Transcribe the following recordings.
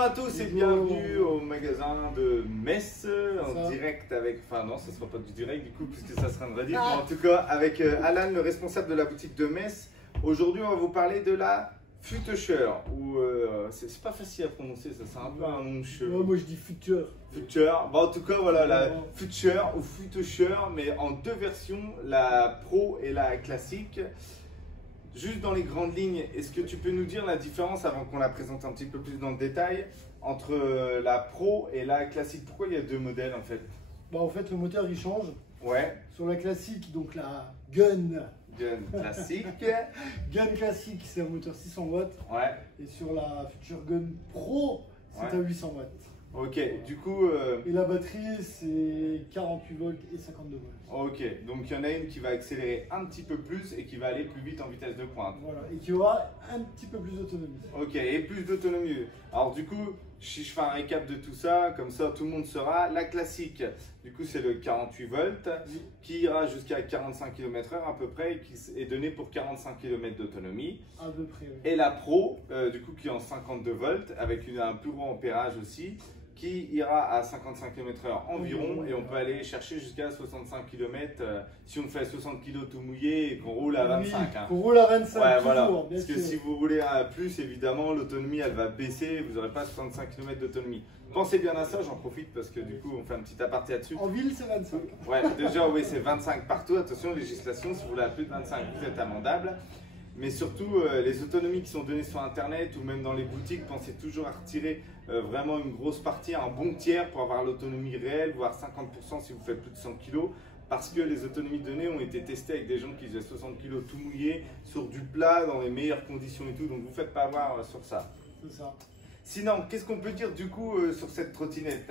Bonjour à tous et bienvenue au magasin de Metz en direct avec, enfin non, ça sera pas du direct du coup puisque ça sera une rediff, mais en tout cas avec Alan, le responsable de la boutique de Metz. Aujourd'hui, on va vous parler de la Future ou c'est pas facile à prononcer, ça c'est un peu un nom chelou. Ouais, moi je dis Future. Future, bon, en tout cas voilà la Future ou Future, mais en deux versions, la Pro et la classique. Juste dans les grandes lignes, est-ce que tu peux nous dire la différence, avant qu'on la présente un petit peu plus dans le détail, entre la Pro et la classique? Pourquoi il y a deux modèles en fait? Bah en fait le moteur il change. Ouais. Sur la classique, donc la Gun classique. Gun classique, c'est un moteur 600 watts. Ouais. Et sur la Future Gun Pro, c'est à 800 watts. Ok, du coup... Et la batterie, c'est 48 volts et 52 volts. Ok, donc il y en a une qui va accélérer un petit peu plus et qui va aller plus vite en vitesse de pointe. Voilà, et qui aura un petit peu plus d'autonomie. Ok, et plus d'autonomie. Alors du coup, si je fais un récap de tout ça, comme ça tout le monde saura, la classique, du coup c'est le 48 volts, qui ira jusqu'à 45 km/h à peu près, et qui est donné pour 45 km d'autonomie. À peu près, oui. Et la Pro, du coup qui est en 52 volts, avec un plus gros ampérage aussi, qui ira à 55 km/h environ, et on peut aller chercher jusqu'à 65 km si on fait 60 kg tout mouillé et qu'on roule à 25. Oui, qu'on roule à 25 ouais, toujours, voilà. bien Parce sûr. que si vous roulez à plus, évidemment, l'autonomie elle va baisser, vous n'aurez pas 65 km d'autonomie. Pensez bien à ça, j'en profite parce que du coup on fait un petit aparté là-dessus. En ville c'est 25. Ouais, déjà oui, c'est 25 partout. Attention, législation, si vous voulez à plus de 25, vous êtes amendable. Mais surtout, les autonomies qui sont données sur Internet ou même dans les boutiques, pensez toujours à retirer vraiment une grosse partie, un bon tiers pour avoir l'autonomie réelle, voire 50% si vous faites plus de 100 kg. Parce que les autonomies données ont été testées avec des gens qui faisaient 60 kg tout mouillé, sur du plat, dans les meilleures conditions et tout. Donc, vous ne faites pas avoir sur ça. C'est ça. Sinon, qu'est-ce qu'on peut dire du coup sur cette trottinette?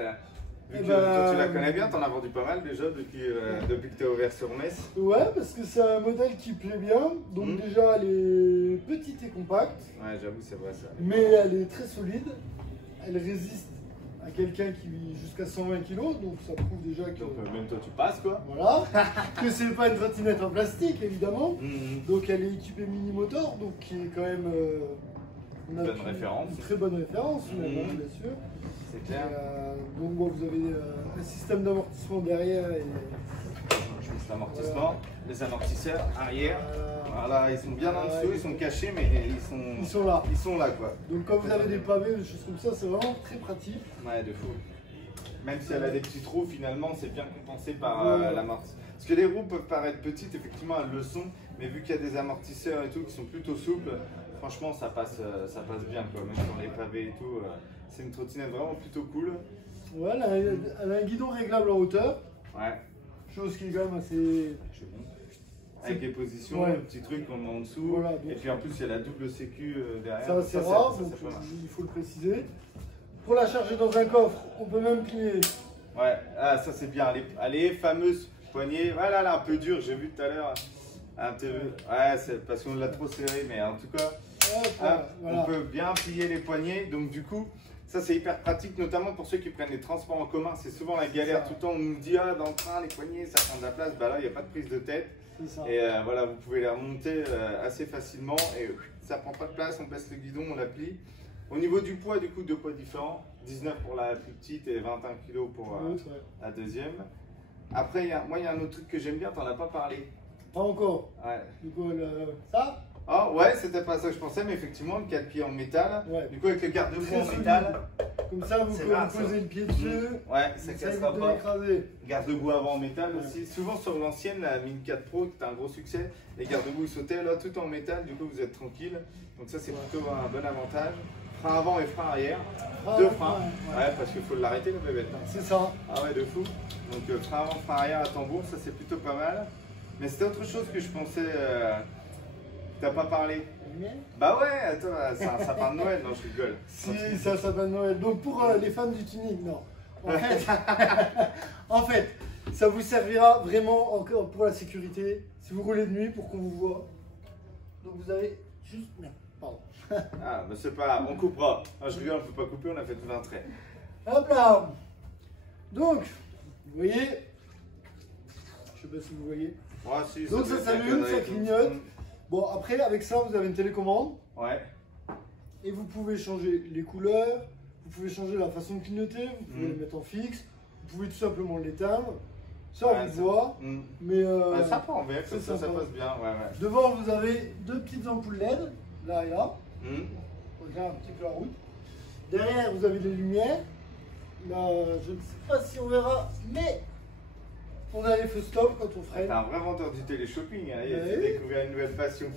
Vu que toi, tu la connais bien, tu en as vendu pas mal déjà depuis que tu es ouvert sur Metz. Ouais, parce que c'est un modèle qui plaît bien. Donc déjà, elle est petite et compacte. Ouais, j'avoue, c'est vrai ça. Mais elle est très solide. Elle résiste à quelqu'un qui vit jusqu'à 120 kg. Donc ça prouve déjà que... Donc même toi, tu passes quoi. Voilà. Que c'est pas une trottinette en plastique, évidemment. Donc elle est équipée mini-motor, donc qui est quand même... une bonne référence. Une très bonne référence, finalement, bien sûr. C'est clair. Donc bon, vous avez un système d'amortissement derrière et l'amortissement, les amortisseurs arrière. Voilà, ils sont bien en dessous, ils sont cachés, mais ils sont là. Ils sont là quoi. Donc quand vous avez des pavés, des choses comme ça, c'est vraiment très pratique. Ouais, de fou. Même si elle a des petits trous, finalement, c'est bien compensé par l'amortisseur. Parce que les roues peuvent paraître petites, effectivement, elles le sont, mais vu qu'il y a des amortisseurs et tout qui sont plutôt souples, franchement, ça passe bien quoi. Même sur les pavés et tout, c'est une trottinette vraiment plutôt cool. Ouais, elle a un guidon réglable en hauteur. Ouais. Chose qui est quand même assez... Avec des positions, un petit truc qu'on met en dessous. Voilà, et puis en plus, il y a la double sécu derrière. C'est rare, donc il faut le préciser. Pour la charger dans un coffre, on peut même plier. Ouais, ah, ça c'est bien. Les fameuses poignées. Voilà, là, un peu dur, j'ai vu tout à l'heure. Ouais, c'est parce qu'on l'a trop serré, mais en tout cas, voilà. On peut bien plier les poignets. Donc du coup, ça c'est hyper pratique, notamment pour ceux qui prennent les transports en commun. C'est souvent la galère tout le temps. On nous dit, ah, dans le train, les poignets, ça prend de la place. Bah là, il n'y a pas de prise de tête. Et voilà, vous pouvez les remonter assez facilement et ça prend pas de place. On baisse le guidon, on la plie. Au niveau du poids, du coup, deux poids différents. 19 pour la plus petite et 21 kg pour la deuxième. Après, moi, il y a un autre truc que j'aime bien, t'en as pas parlé. Pas encore. Ouais. Du coup, ça? Ah ouais, c'était pas ça que je pensais, mais effectivement, le 4 pieds en métal. Ouais. Du coup, avec le garde-fou en métal. Comme ça, vous pouvez poser le pied dessus. Ouais, ça cassera pas. Garde-boue avant en métal aussi. Souvent sur l'ancienne, la Mini 4 Pro, qui est un gros succès, les garde-boue ils sautaient là, tout en métal, du coup vous êtes tranquille. Donc ça, c'est plutôt un bon avantage. Frein avant et frein arrière. Deux freins. Ouais, parce qu'il faut l'arrêter le bébé. C'est ça. Ah ouais, de fou. Donc frein avant, frein arrière à tambour, ça c'est plutôt pas mal. Mais c'était autre chose que je pensais. T'as pas parlé? Bah ouais, attends, c'est un sapin de Noël, non je rigole. Si, c'est un sapin de Noël. Donc pour les fans du tuning, non. En fait, ça vous servira vraiment encore pour la sécurité, si vous roulez de nuit pour qu'on vous voit. Donc vous avez juste... Non, pardon. Ah, mais c'est pas... On coupera. Ah, je rigole, on peut pas couper, on a fait tout un trait. Hop là. Donc, vous voyez, je sais pas si vous voyez. Ouais, si, donc ça s'allume, ça clignote. Bon, après, avec ça, vous avez une télécommande. Ouais. Et vous pouvez changer les couleurs, Vous pouvez changer la façon de clignoter, vous pouvez le mettre en fixe, vous pouvez tout simplement l'éteindre. Ça, on le voit, mais ça prend bien, ça passe bien. Ouais. Devant, vous avez deux petites ampoules LED, là et là. Regarde un petit peu la route. Derrière, vous avez des lumières. Là, je ne sais pas si on verra, mais on a les feux stop quand on freine. T'es un vrai vendeur du télé-shopping, hein, il a découvert une nouvelle passion.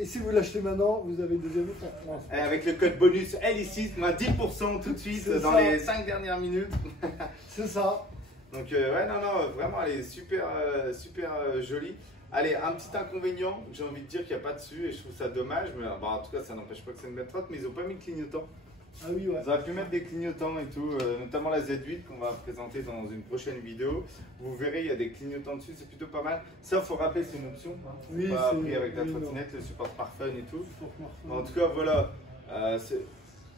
Et si vous l'achetez maintenant, vous avez deuxième écran. Et avec le code bonus L6, 10% tout de suite dans les 5 dernières minutes. C'est ça. Donc ouais, non, vraiment, elle est super jolie. Allez, un petit inconvénient, j'ai envie de dire qu'il n'y a pas dessus et je trouve ça dommage, mais bah, en tout cas ça n'empêche pas que c'est une belle trotte, mais ils n'ont pas mis de clignotant. Ah oui, ouais. Ils auraient pu mettre des clignotants et tout, notamment la Z8 qu'on va présenter dans une prochaine vidéo. Vous verrez, il y a des clignotants dessus, c'est plutôt pas mal. Ça, il faut rappeler, c'est une option. Hein. Oui, pas pris avec la trottinette, le support smartphone et tout. En tout cas, voilà.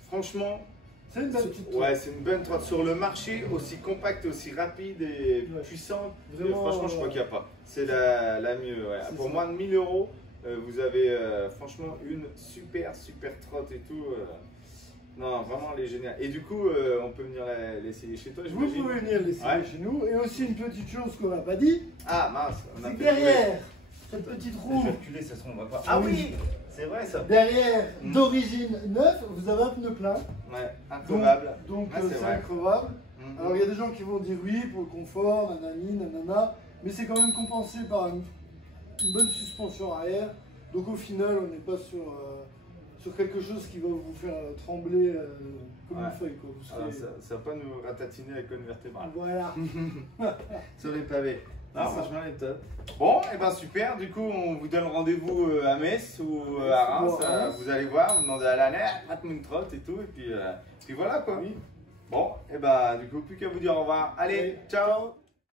Franchement, c'est une belle petite trotte. Ouais, c'est une bonne trotte sur le marché, aussi compacte, aussi rapide et puissante. Vraiment, franchement, je crois qu'il n'y a pas. C'est la mieux. Ouais. Pour moins de 1000 €, vous avez franchement une super trotte et tout. Non, vraiment, elle est géniale. Et du coup, on peut venir l'essayer chez toi, vous pouvez venir l'essayer chez nous. Et aussi une petite chose qu'on n'a pas dit. Ah mince, c'est derrière cette petite roue. Je vais reculer, ça se trouve, on va pas. Ah oui, c'est vrai ça. Derrière, d'origine neuve, vous avez un pneu plein. Ouais, increvable. Donc c'est increvable. Alors il y a des gens qui vont dire oui pour le confort, nanani, nanana. Mais c'est quand même compensé par une bonne suspension arrière. Donc au final, on n'est pas sur quelque chose qui va vous faire trembler comme une feuille. Quoi. Vous serez... ça va pas nous ratatiner avec une vertébrale. Voilà. Sur les pavés. Non, franchement, elle est top. Bon, et ben super. Du coup, on vous donne rendez-vous à Metz ou à Reims. Vous allez voir, vous demandez à la nerf, faites-moi une trotte et tout. Et puis voilà quoi. Oui. Bon, et ben du coup, plus qu'à vous dire au revoir. Allez, ciao.